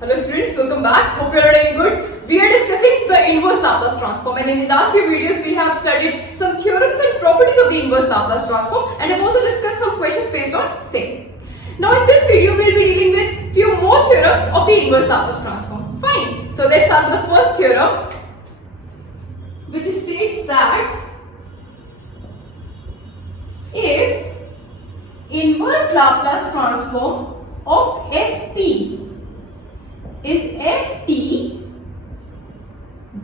Hello students, welcome back. Hope you are doing good. We are discussing the inverse Laplace transform, and in the last few videos we have studied some theorems and properties of the inverse Laplace transform, and have also discussed some questions based on same. Now in this video we will be dealing with few more theorems of the inverse Laplace transform. Fine. So let's start with the first theorem, which states that if inverse Laplace transform of Fp is Ft,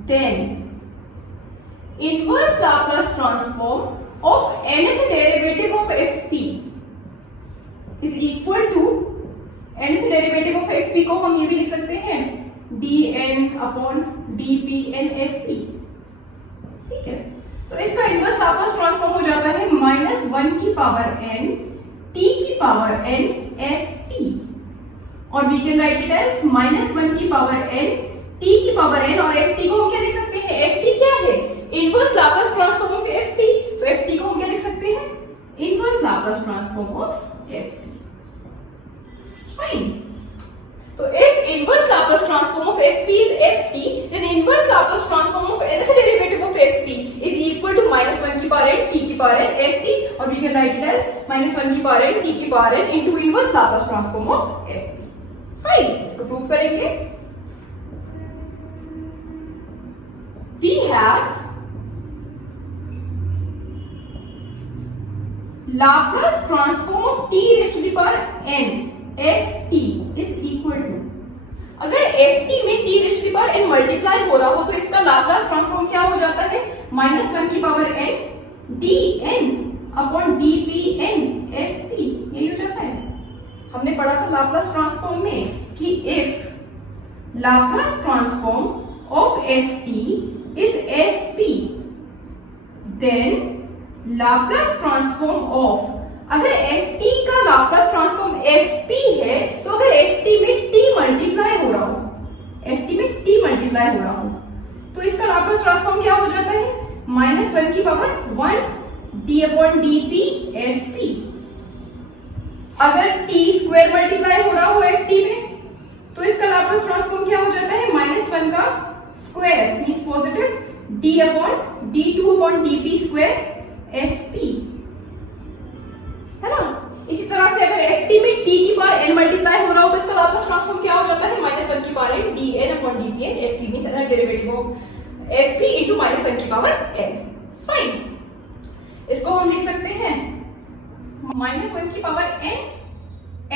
then inverse Laplace transform of nth derivative of Fp is equal to nth derivative of Fp को हम ये भी लिख सकते हैं dn upon dpn Fp। ठीक है, तो इसका इनवर्स लाप्लास ट्रांसफॉर्म हो जाता है -1 की पावर n t की पावर n Ft, और we can write it as -1 की पावर n t की पावर n, और Ft को हम क्या लिख सकते हैं? Ft क्या है? Inverse Laplace transform of Ft, तो Ft को हम क्या लिख सकते हैं? Inverse Laplace transform of Ft। Fine. तो if inverse Laplace transform of Fp is Ft, then inverse Laplace transform of nth derivative of Fp is equal to -1 की power n t की पावर n Ft, और we can write it as -1 की power n t की power n into inverse Laplace transform of Fp। Fine, इसको prove करेंगे। We have Laplace transform of t raised to the power n Ft is equal to, अगर Ft में t raised to the power n multiply हो रहा हो तो इसका Laplace transform क्या हो जाता है? -1 की power n dn upon dpn Ft, यही हो जाता है। हमने पढ़ा था लाप्लास ट्रांसफॉर्म में कि if Laplace transform of Ft is Fp, then Laplace transform of, अगर Ft का लाप्लास ट्रांसफॉर्म Fp है तो अगर Ft में t मल्टीप्लाई हो रहा हो, Ft में t मल्टीप्लाई हो रहा हो तो इसका लाप्लास ट्रांसफॉर्म क्या हो जाता है? -1 की power 1 d upon dp Fp। अगर t स्क्वायर मल्टीप्लाई हो रहा हो Ft में तो इसका लाप्लास ट्रांसफॉर्म क्या हो जाता है? -1 का square means positive d upon d2 upon dp square Fp, है ना। इसी तरह से अगर Ft में t की पावर n मल्टीप्लाई हो रहा हो तो इसका लाप्लास ट्रांसफॉर्म क्या हो जाता है? -1 की power n dn upon dpn Fp means other derivative of Fp into -1 की पावर n। फाइन, इसको हम लिख सकते हैं -1 की power n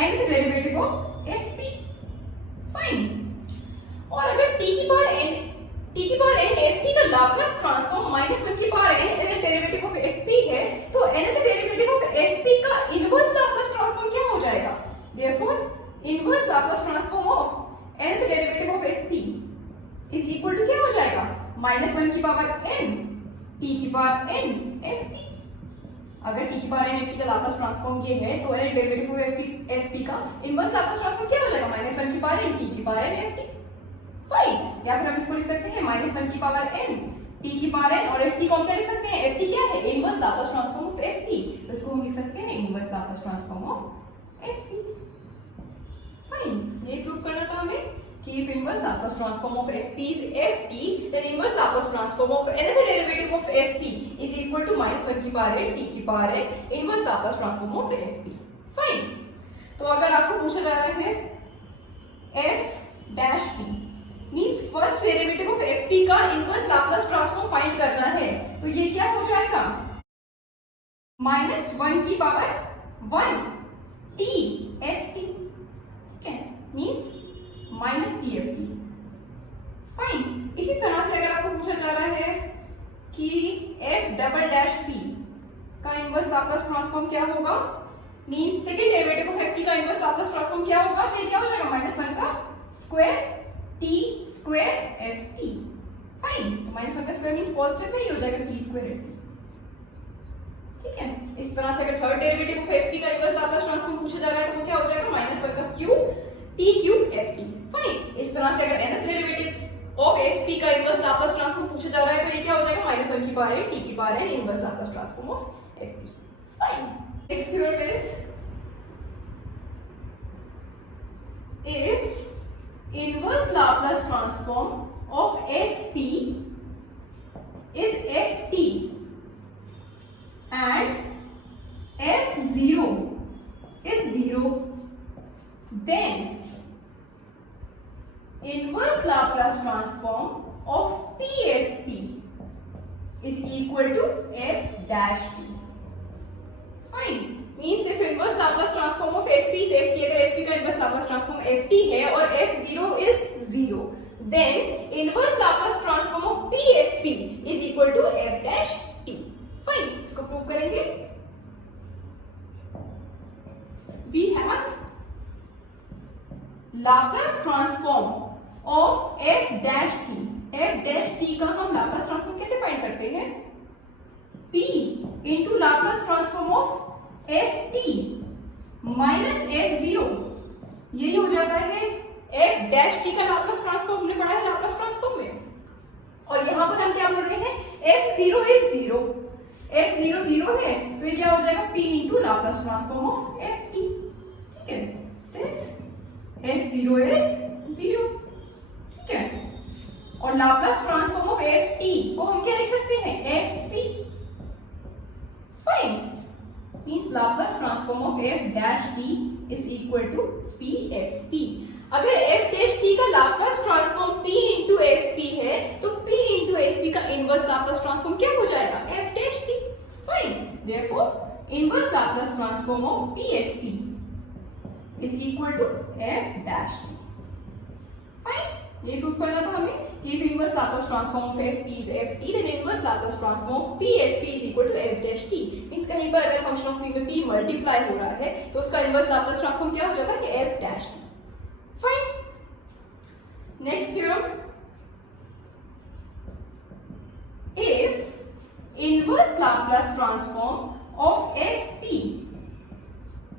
nth derivative of Fp। Fine, और अगर t की पावर n Ft का लाप्लास ट्रांसफॉर्म -1 की power n as derivative of Fp है तो nth डेरिवेटिव ऑफ Fp का इनवर्स लाप्लास ट्रांसफॉर्म क्या हो जाएगा? Therefore inverse Laplace transform of nth derivative of Fp is equal to क्या हो जाएगा? -1 की पावर n t की पावर n Ft। अगर t की पावर n Ft का लाप्लास ट्रांसफॉर्म ये है तो nth डेरिवेटिव ऑफ Fp का इनवर्स लाप्लास ट्रांसफॉर्म क्या हो जाएगा? -1 की पावर n t की पावर n Ft। फाइन, या फिर हम इसको लिख सकते हैं -1 की पावर n t की पावर n, और Ft को हम क्या लिख सकते हैं? Ft क्या है? Inverse Laplace transform of Fp, तो इसको हम लिख सकते हैं inverse Laplace transform of Fp। Fine, ये प्रूव करना था हमें कि if inverse Laplace transform of Fp is Ft, then inverse Laplace transform of nth derivative of Fp is equal to -1 की पावर n t की power n inverse Laplace transform of Fp। Fine, तो अगर आपको पूछा जा रहा है f dash p means first derivative of Fp का इनवर्स लाप्लास ट्रांसफॉर्म फाइंड करना है तो ये क्या हो जाएगा? -1 की पावर 1 t Ft, ठीक है, मींस -tft। फाइन, इसी तरह से अगर आपको पूछा जा रहा है कि f डबल डैश p का इनवर्स लाप्लास ट्रांसफॉर्म क्या होगा, means second derivative of Ft का इनवर्स लाप्लास ट्रांसफॉर्म क्या होगा, तो ये क्या हो जाएगा? -1 का square t square Ft। Fine, तो -1 का स्क्वायर मींस पॉजिटिव है, ये हो जाएगा t स्क्वायर Ft। ठीक है, इस तरह से अगर थर्ड डेरिवेटिव ऑफ Fp का इनवर्स लाप्लास ट्रांसफॉर्म पूछा जा रहा है तो वो क्या हो जाएगा? -1 का cube t cube Ft। Fine, इस तरह से अगर nth डेरिवेटिव ऑफ Fp का इनवर्स लाप्लास ट्रांसफॉर्म पूछा जा रहा है तो ये क्या हो जाएगा? -1 की पावर n t की power n inverse Laplace transform of Fp। Fine, next theorem is if inverse Laplace transform of F P is F T and F zero is zero, then inverse Laplace transform of PFP is equal to f dash t. Fine. Means if inverse Laplace transform of FP is FT, अगर FP का inverse Laplace transform FT है और F0 is 0, then inverse Laplace transform of PFP is equal to f dash t. Fine. इसको prove करेंगे. We have Laplace transform of f dash t. f dash t का हम Laplace transform कैसे find करते हैं? p into Laplace transform of f t minus f zero, यही हो जाता है f dash t का Laplace transform. हमने पढ़ा है Laplace transform में, और यहाँ पर हम क्या बोल रहे हैं? f zero is zero, f zero zero है, तो ये क्या हो जाएगा? p into Laplace transform of f t. ठीक है, since f0 is 0. ठीक है, और लाप्लास ट्रांसफॉर्म ऑफ ft को हम क्या लिख सकते हैं? fp. Fine. Means Laplace transform of f dash t is equal to pfp. अगर f डैश t का Laplace transform p into fp है, तो p into fp का इनवर्स लाप्लास ट्रांसफॉर्म क्या हो जाएगा? f dash t. Fine. Therefore inverse Laplace transform of pfp is equal to f dash t. Fine. ये proof करना था हमें कि if inverse Laplace transform of fp is ft, then inverse Laplace transform of pfp is equal to f dash t. Means कहीं पर अगर function of p में p multiply हो रहा है तो उसका इनवर्स Laplace transform क्या हो जाता है? f dash t. Fine. Next theorem. If inverse Laplace transform of fp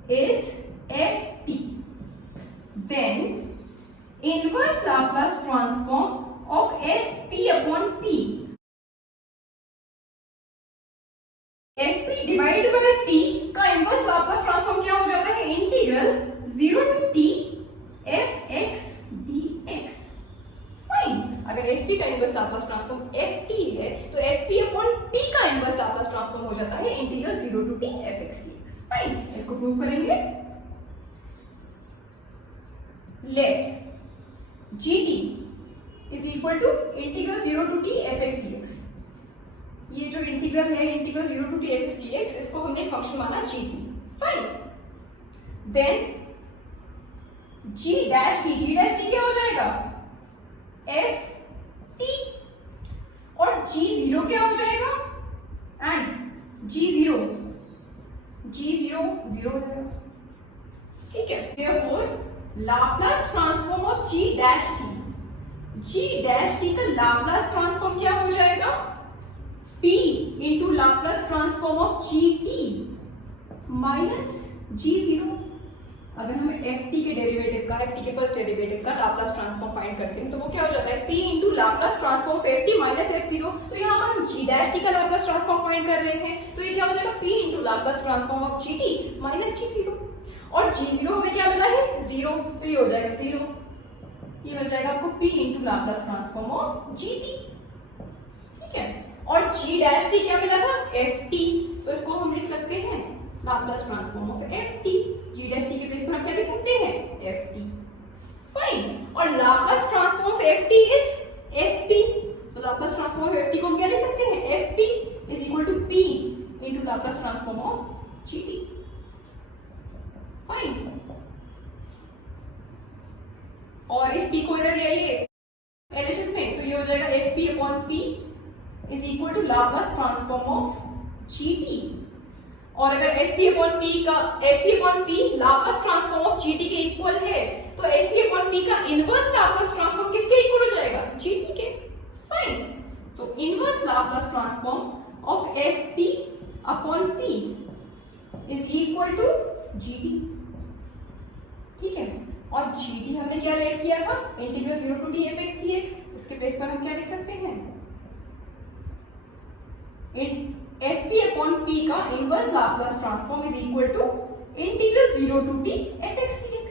is ft, then inverse Laplace transform of fp upon p, fp divided by p का inverse Laplace transform क्या हो जाता है? Integral 0 to t fx dx. Fine. अगर fp का inverse Laplace transform ft है, तो fp upon p का inverse Laplace transform हो जाता है integral 0 to t fx dx. Fine. इसको प्रूव करेंगे. Let gt is equal to integral 0 to t fx dx. ये जो इंटीग्रल है integral 0 to t fx dx, इसको हमने एक फंक्शन माना gt. Fine. Then g dash t क्या हो जाएगा? f t. और g0 क्या हो जाएगा? एंड g0 0 हो जाएगा. ठीक है. therefore Laplace transform of g dash t, g dash t का लाप्लास ट्रांसफॉर्म क्या हो जाएगा? p into Laplace transform of gt minus g0. अगर हम ft के डेरिवेटिव का, ft के फर्स्ट डेरिवेटिव का लाप्लास ट्रांसफॉर्म फाइंड करते हैं तो वो क्या हो जाता है? p into Laplace transform of ft minus f0. तो यहाँ पर हम g डैश t का लाप्लास ट्रांसफॉर्म फाइंड कर रहे हैं, तो ये क्या हो जाएगा? p into Laplace transform of gt minus g0. और g0 हमें क्या मिला है? 0, तो ये हो जाएगा 0. ये मिल जाएगा आपको p into Laplace transform of gt. ठीक है. और g डैश t क्या मिला था? ft. तो इसको हम लिख सकते हैं Laplace transform of ft. g dash t के बेस पर हम क्या लिख सकते हैं? ft. फाइन. और Laplace transform of ft is fp. तो लाप्लास ट्रांसफॉर्म ऑफ ft को हम क्या लिख सकते हैं? fp is equal to p into Laplace transform of gt. Fine. और इस p को इधर ले आइए LHS में, तो ये हो जाएगा fp upon p is equal to Laplace transform of gt. और अगर fp upon p Laplace transform of gt के इक्वल है, तो fp अपॉन p का इनवर्स लाप्लास ट्रांसफॉर्म किसके इक्वल हो जाएगा? gt के. फाइन. तो inverse Laplace transform of fp upon p is equal to gt. ठीक है. और gt हमने क्या लेट किया था? Integral 0 to t fx dx. इसके बेस पर हम क्या लिख सकते हैं? fp अपॉन p का inverse Laplace transform is equal to integral 0 to t fx dx.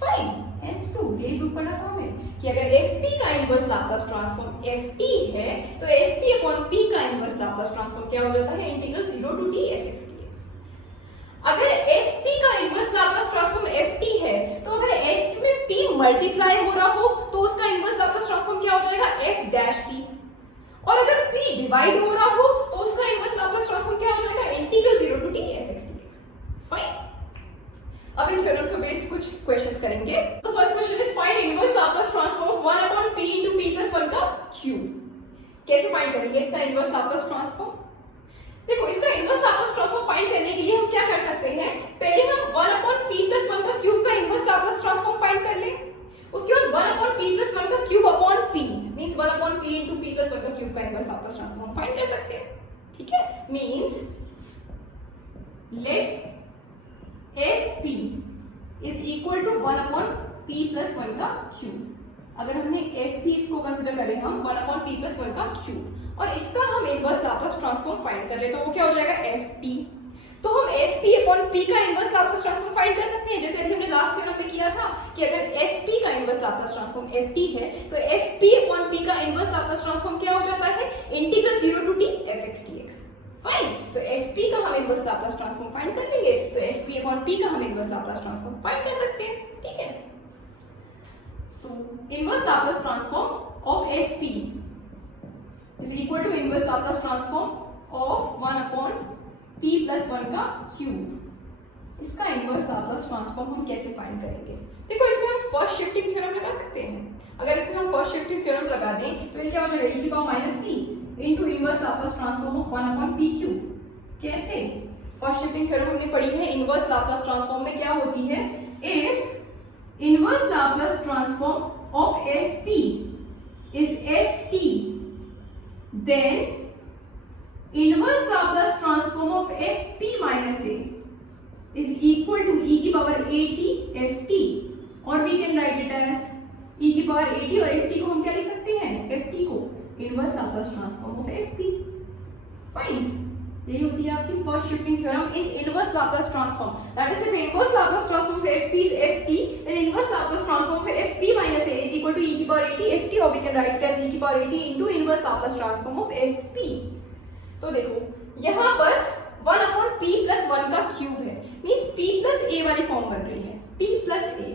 Fine, hence prove, ये प्रूव करना था हमें कि अगर ft का इनवर्स लाप्लास ट्रांसफॉर्म ft है तो ft अपॉन p का इनवर्स लाप्लास ट्रांसफॉर्म क्या हो जाता है, integral 0 to t fx dx। अगर fp का इनवर्स लाप्लास ट्रांसफॉर्म ft है तो अगर ft में p मल्टीप्लाई हो रहा हो तो उसका इनवर्स लाप्लास ट्रांसफॉर्म क्या हो जाएगा, f डैश t। और अगर p डिवाइड हो रहा हो तो उसका इनवर्स लाप्लास ट्रांसफॉर्म क्या हो जाएगा, integral 0 to t fx dx। Fine, अब इन थ्योरम्स पे बेस्ड कुछ क्वेश्चंस करेंगे। तो first question is find inverse Laplace transform 1 upon p into p plus 1 का क्यूब। कैसे फाइंड करेंगे इसका इनवर्स लाप्लास ट्रांसफॉर्म? देखो, इसका इनवर्स लाप्लास ट्रांसफॉर्म फाइंड करने के लिए हम क्या कर सकते हैं, पहले हम 1 अपॉन p plus 1 का क्यूब का इनवर्स लाप्लास ट्रांसफॉर्म फाइंड कर लें। उसके बाद 1 अपॉन p plus 1 का cube upon p means 1 upon p into p plus 1 का क्यूब का इनवर्स लाप्लास ट्रांसफॉर्म फाइंड कर सकते हैं। ठीक है, means let fp is equal to 1 upon p plus 1 का क्यूब। अगर हमने fp इसको कंसीडर करें हम 1 upon p plus 1 का क्यूब और इसका हम इनवर्स लाप्लास ट्रांसफॉर्म फाइंड कर रहे तो वो क्या हो जाएगा, ft। तो हम fp upon p का इनवर्स लाप्लास ट्रांसफॉर्म फाइंड कर सकते हैं, जैसे अभी हमने लास्ट थ्योरम में किया था कि अगर fp का इनवर्स लाप्लास ट्रांसफॉर्म ft है तो fp upon p का इनवर्स लाप्लास ट्रांसफॉर्म क्या हो जाता है, integral 0 to t fx dx। Fine, तो fp का हम इनवर्स लाप्लास ट्रांसफॉर्म फाइंड कर लेंगे तो fp अपॉन p का हम इनवर्स लाप्लास ट्रांसफॉर्म फाइंड कर सकते हैं। ठीक है, तो inverse Laplace transform of fp is equal to inverse Laplace transform of 1 upon p plus 1 का क्यूब। इसका इनवर्स लाप्लास ट्रांसफॉर्म हम कैसे फाइंड करेंगे? देखो, इसमें हम फर्स्ट शिफ्टिंग थ्योरम लगा सकते हैं। अगर इसमें हम फर्स्ट शिफ्टिंग थ्योरम लगा दें तो ये क्या हो जाएगा, e की power minus t into inverse Laplace transform of 1 upon p cube. कैसे? फर्स्ट शिफ्टिंग थ्योरम हमने पढ़ी है, इनवर्स लाप्लास ट्रांसफॉर्म में क्या होती है, if inverse Laplace transform of fp is ft then inverse Laplace transform of fp minus a is equal to e की power at ft और we can write it as e की power at और ft को हम क्या लिख सकते हैं, ft को inverse Laplace transform of fp। Fine, यही होती है आपकी first shifting theorem in inverse Laplace transform. That is if inverse Laplace transform of fp is ft then inverse Laplace transform of fp minus a is equal to e की power at ft और we can write it as e की power at into inverse Laplace transform of fp। तो देखो, यहाँ पर 1 upon p plus 1 का cube है, means p plus a वाली फॉर्म बन रही है, p plus a।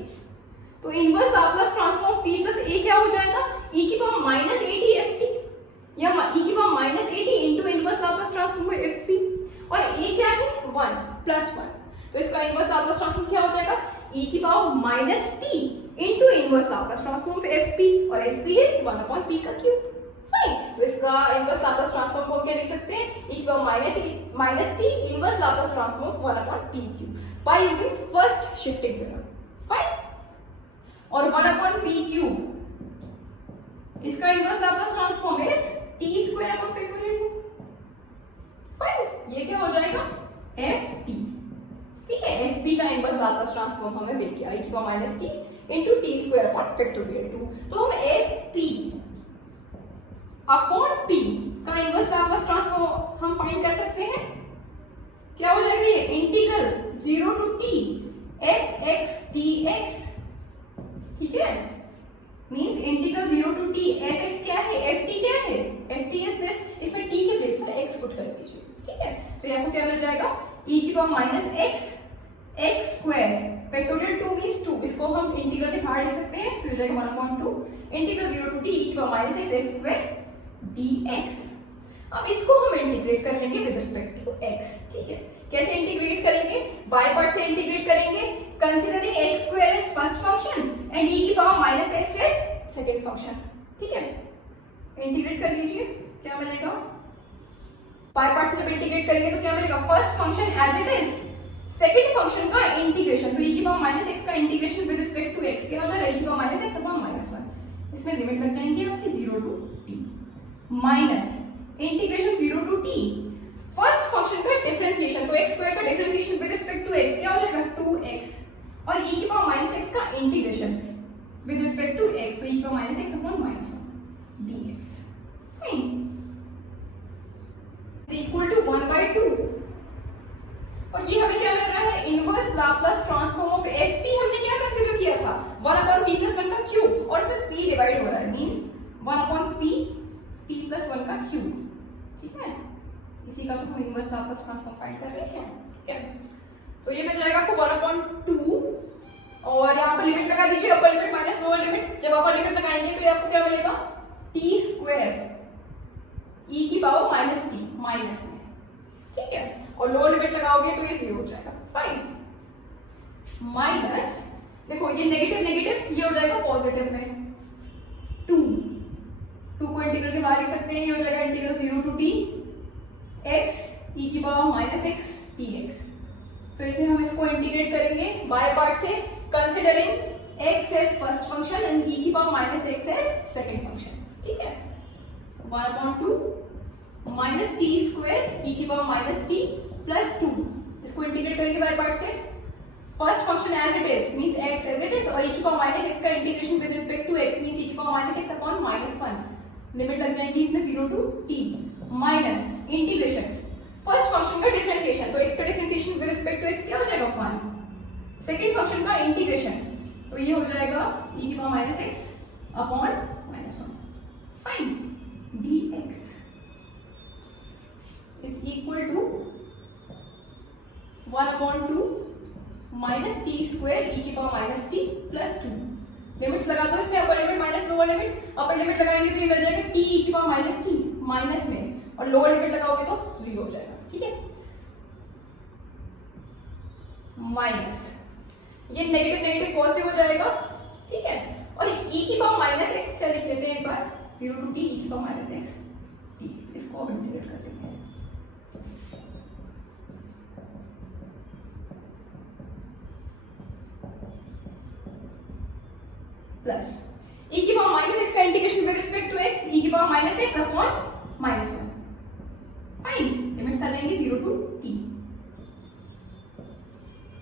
तो inverse Laplace transform p plus a क्या हो जाएगा, e की पावर माइनस at ft या e की power minus at into inverse Laplace transform of fp और a क्या है, 1 plus 1। तो इसका इनवर्स लाप्लास ट्रांसफॉर्म क्या हो जाएगा, e की power minus t into inverse Laplace transform of fp और fp इज 1 upon p का क्यूब। फाइन, तो इसका इनवर्स लाप्लास ट्रांसफॉर्म को क्या लिख सकते हैं, e की power minus t inverse Laplace transform of 1 upon p cube by using first shifting theorem. Fine, और 1 upon p क्यूब इसका inverse Laplace transform is t square upon factorial 2। Fine, ये क्या हो जाएगा, ft। ठीक है, fp का इनवर्स लाप्लास ट्रांसफॉर्म हमें मिल गया, e की power minus t into t square upon factorial 2। तो हम fp अपॉन p का इनवर्स लाप्लास ट्रांसफॉर्म हम फाइंड कर सकते हैं। क्या हो जाएगा, ये integral 0 to t fx dx। ठीक है, means integral 0 to t fx क्या है, ft क्या है, ft इज दिस, इसमें t के प्लेस पर x पुट कर दीजिए। ठीक है, तो यहाँ को क्या मिल जाएगा, e की power minus x square factorial 2 means 2, इसको हम इंटीग्रल के बाहर ले सकते हैं, तो हो जाएगा 1/2 इंटीग्रल 0 टू t e की power minus x square dx। अब इसको हम इंटीग्रेट कर लेंगे विद रिस्पेक्ट टू x। ठीक है, कैसे इंटीग्रेट करेंगे, बाय पार्ट से इंटीग्रेट करेंगे, considering x square is first function and e की power minus x is second function. ठीक है, इंटीग्रेट कर लीजिए, क्या मिलेगा, बाय पार्ट से जब इंटीग्रेट करेंगे तो क्या मिलेगा, first function as it is, second function का इंटीग्रेशन, तो e की पावर माइनस x का integration with respect to x क्या हो जाएगा, e की power minus x upon minus 1। इसमें लिमिट लग जाएंगे आपकी 0 to t minus integration 0 to t first function का डिफरेंशिएशन, तो x स्क्वायर का differentiation with respect to x क्या हो जाएगा, 2x और e की पावर माइनस x का integration with respect to x, तो e की power minus x upon minus 1 dx। Fine, is equal to 1/2। और ये हमें क्या मिल रहा है, inverse Laplace transform of F P हमने क्या कंसीडर किया था, 1 अपॉन पी प्लस 1 का क्यूब, और इसमें पी डिवाइड हो रहा है, मींस 1 अपॉन पी प्लस 1 का क्यूब, ठीक है। इसी का तो हम इनवर्स लाप्लास ट्रांसफॉर्म फाइंड कर रहे हैं, ठीक है। तो ये मिल जाएगा आपको 1 अपॉन 2, और यहाँ पर लिमिट लगा दीजिए, upper limit minus lower limit. जब अपर लिमिट लगाएंगे तो ये आपको क्या मिलेगा, टी स्क्वायर ई की पावर माइनस टी माइनस में, ठीक है, और लोअर लिमिट लगाओगे तो ये 0 हो जाएगा, फाइन। माइनस देखो ये नेगेटिव नेगेटिव, ये हो जाएगा पॉजिटिव में, 2 को इंटीग्रल के बाहर लिख सकते हैं, ये हो जाएगा integral 0 to T x e की पावर माइनस x dx। फिर से हम इसको इंटीग्रेट करेंगे बाय पार्ट से, considering x as first function and e की power minus x as second function, ठीक है। 1/2 माइनस टी स्क्वायर e की पावर माइनस टी प्लस 2, इसको इंटीग्रेट करेंगे बाय पार्ट से, first function as it is means x as it is, और e की power minus x का integration with respect to x means e की power minus x upon minus 1, limit लग जाएगी इसमें 0 to t, minus integration first function का differentiation, तो x का differentiation with respect to x क्या हो जाएगा 1, सेकंड फंक्शन का इंटीग्रेशन, तो ये हो जाएगा e की power minus x upon minus 1, fine. dx is equal to 1/2 minus T square e की power minus T plus 2, limits लगा दो इसमें, upper limit minus lower limit, upper limit लगाएंगे तो ये मिल जाएगा टी e की पावर माइनस टी माइनस में, और लोअर लिमिट लगाओगे तो 0 हो जाएगा, ठीक है। माइनस ये नेगेटिव नेगेटिव पॉजिटिव हो जाएगा, ठीक है, और e की पावर माइनस x से लिख लेते हैं एक बार, 0 टू t e की पावर माइनस x t, इसको अब इंटीग्रेट कर देंगे, प्लस e की पावर माइनस x का integration with respect to x, e की power minus x upon minus 1, fine. Limits आ जाएंगी 0 to t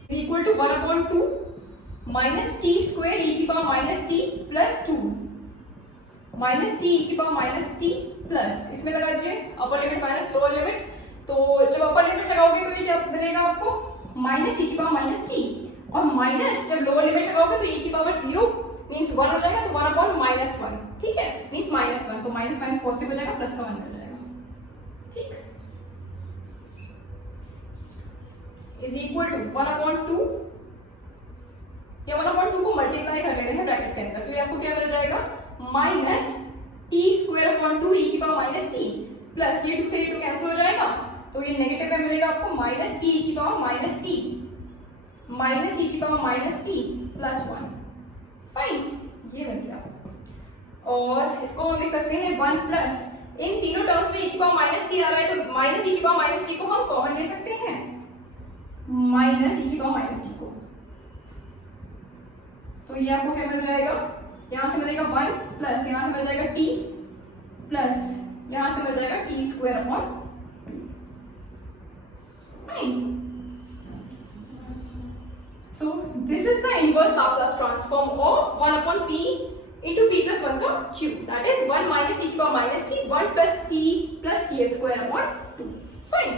is equal to 1/2 minus T square e की power minus t plus 2 minus T e की power minus t plus, इसमें लगा दीजिए upper limit minus lower limit, तो जब upper limit लगाओगे तो ये मिलेगा आपको माइनस e की पावर माइनस t, और माइनस जब लोअर लिमिट लगाओगे तो e की पावर 0 मींस 1 हो जाएगा, तो 1 अपॉन माइनस 1, ठीक है, मींस माइनस 1, तो माइनस माइनस पॉजिटिव हो जाएगा, प्लस का 1 हो जाएगा, ठीक, इज इक्वल टू 1/2, या 1/2 को मल्टीप्लाई कर ले रहे हैं ब्रैकेट के अंदर, तो ये आपको क्या मिल जाएगा, minus T square upon 2 e की पावर माइनस टी प्लस, ये 2 से ये 2 कैंसिल हो जाएगा, तो ये नेगेटिव में मिलेगा आपको माइनस टी e की power minus T minus e की power minus T plus 1, fine, ये बन गया। और इसको हम लिख सकते हैं 1 प्लस, इन तीनों टर्म्स में e की पावर माइनस टी आ रहा है, तो माइनस e की पावर माइनस टी को हम कॉमन ले सकते हैं, माइनस e की पावर माइनस टी को, तो ये आपको क्या मिल जाएगा, यहां से मिलेगा 1 प्लस, यहां से मिल जाएगा t प्लस, यहां से मिल जाएगा T square upon 2, fine. So this is the inverse Laplace transform of 1 upon p into p plus 1 का cube, that is 1 minus e की power minus t, 1 plus t plus t square upon 2, fine।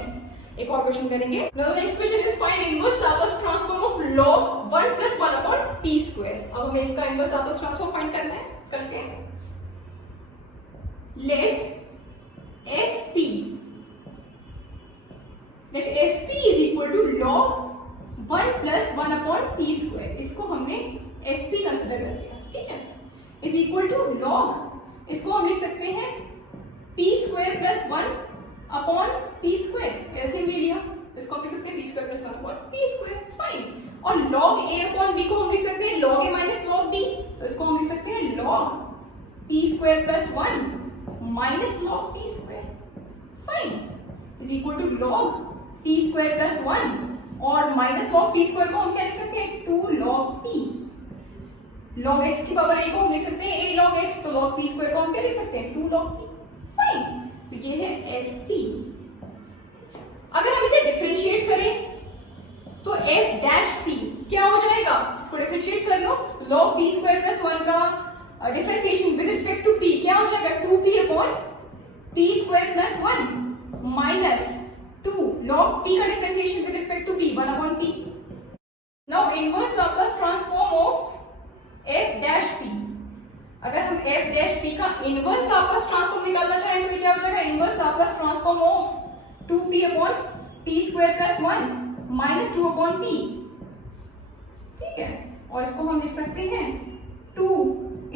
एक और question करेंगे। Now the next question is find inverse Laplace transform of log 1 plus 1 upon p square। अब हमें इसका inverse Laplace transform find करना है, करते हैं। let ft is equal to log 1 plus 1 upon p square, इसको हमने fp कंसिडर कर लिया, ठीक है, इज इक्वल टू log, इसको हम लिख सकते हैं p square plus 1 upon p square, LCM ले लिया, इसको हम लिख सकते हैं p square plus 1 upon p square, fine. और log a अपॉन b को हम लिख सकते हैं log a minus log d, तो इसको हम लिख सकते हैं log p square plus 1 minus log p square, fine, is equal to log p square plus 1, और माइनस log p स्क्वायर को हम क्या लिख सकते हैं 2 log p, log x की पावर a को हम लिख सकते हैं a log x, तो log p स्क्वायर को हम क्या लिख सकते हैं 2 log p, फाइन। तो ये है ft। अगर हम इसे डिफरेंशिएट करें तो f डैश p क्या हो जाएगा, इसको डिफरेंशिएट कर लो, log p स्क्वायर प्लस 1 का differentiation with respect to p क्या हो जाएगा 2p upon p square plus 1 minus 2 log p का differentiation with respect to p 1 upon p. Now inverse Laplace transform of f dash p. अगर हम f dash p का inverse Laplace transform निकालना चाहें तो ये क्या हो जाएगा? inverse Laplace transform of 2p upon p square plus 1 minus 2 upon p. ठीक है, और इसको हम लिख सकते हैं 2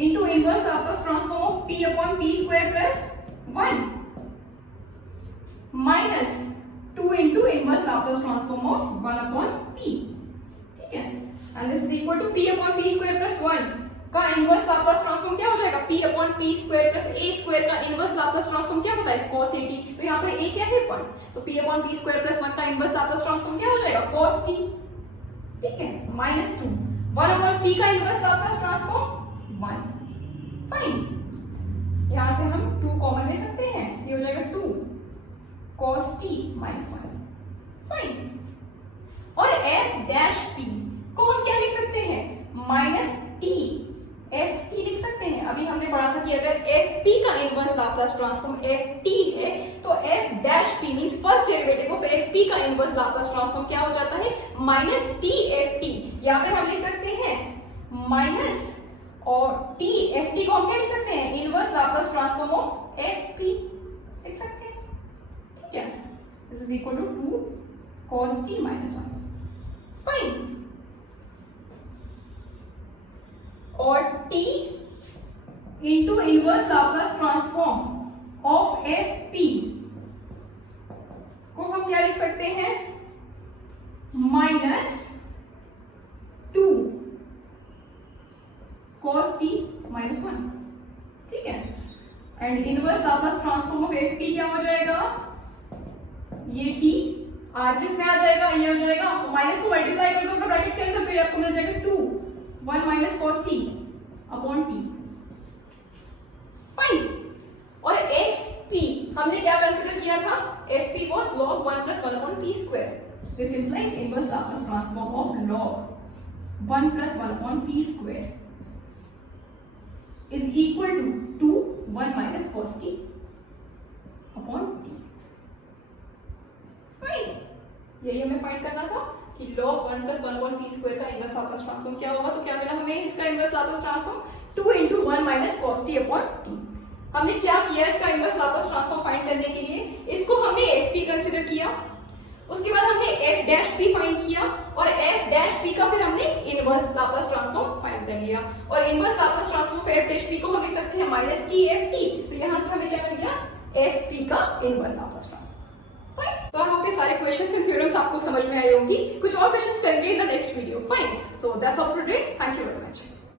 into inverse Laplace transform of p upon p square plus 1 minus 2 into inverse Laplace transform of 1 upon p. ठीक है, and this is equal to p upon p square plus 1 का इनवर्स लाप्लास ट्रांसफॉर्म क्या हो जाएगा? p upon p square plus a square का inverse Laplace transform क्या होता है? cos at. तो यहाँ पर a क्या है? 1. तो p upon p square plus 1 का इनवर्स लाप्लास ट्रांसफॉर्म क्या हो जाएगा? cos t. ठीक है, minus 2 1 upon p का इनवर्स लाप्लास ट्रांसफॉर्म 1. फाइन, यहाँ से हम 2 कॉमन ले सकते हैं, ये हो जाएगा 2 cos t minus 1. फाइन, और f dash p को हम क्या लिख सकते हैं? माइनस t ft लिख सकते हैं. अभी हमने पढ़ा था कि अगर fp का इनवर्स लाप्लास ट्रांसफॉर्म ft है तो f dash p means first derivative of fp का इनवर्स लाप्लास ट्रांसफॉर्म क्या हो जाता है? Minus t ft. या फिर हम लिख सकते हैं माइनस और t ft को हम क्या लिख सकते हैं? Inverse Laplace transform of fp लिख सकते हैं. ठीक है, this is equal to 2 cos t minus 1. Fine, और t into inverse Laplace transform of fp को हम क्या लिख सकते हैं? Minus 2 cos t minus 1. ठीक है, एंड inverse Laplace transform of fp क्या हो जाएगा? ये t आरजीएस में आ जाएगा, ये हो जाएगा माइनस को मल्टीप्लाई कर दो तो ब्रैकेट के अंदर, तो ये आपको मिल जाएगा 2 1 minus cos t upon t. Fine, और fp हमने क्या कंसीडर किया था? fp was log 1 plus 1 upon p square. This implies inverse Laplace transform of log 1 plus 1 upon p square is equal to 2 1 minus cos t upon t. Fine, यही हमें find करना था कि log 1 plus 1 upon p square का inverse Laplace transform क्या होगा. तो क्या मिला हमें? इसका inverse Laplace transform 2 into 1 minus cos t upon t. हमने क्या किया इसका इनवर्स लाप्लास ट्रांसफॉर्म फाइंड करने के लिए? इसको हमने fp कंसीडर किया, उसके बाद हमने f dash p फाइंड किया, और f dash p का फिर हमने इनवर्स लाप्लास ट्रांसफॉर्म फाइंड कर लिया. और inverse Laplace transform of f dash p को हम लिख सकते हैं माइनस t ft. तो यहाँ से हमें क्या मिल गया? fp का इनवर्स लाप्लास ट्रांसफॉर्म. तो आई होप ये सारे क्वेश्चंस एंड थ्योरम्स आपको समझ में आए होंगी. कुछ और क्वेश्चंस करेंगे in the next video. Fine, so that's all for today. Thank you very much.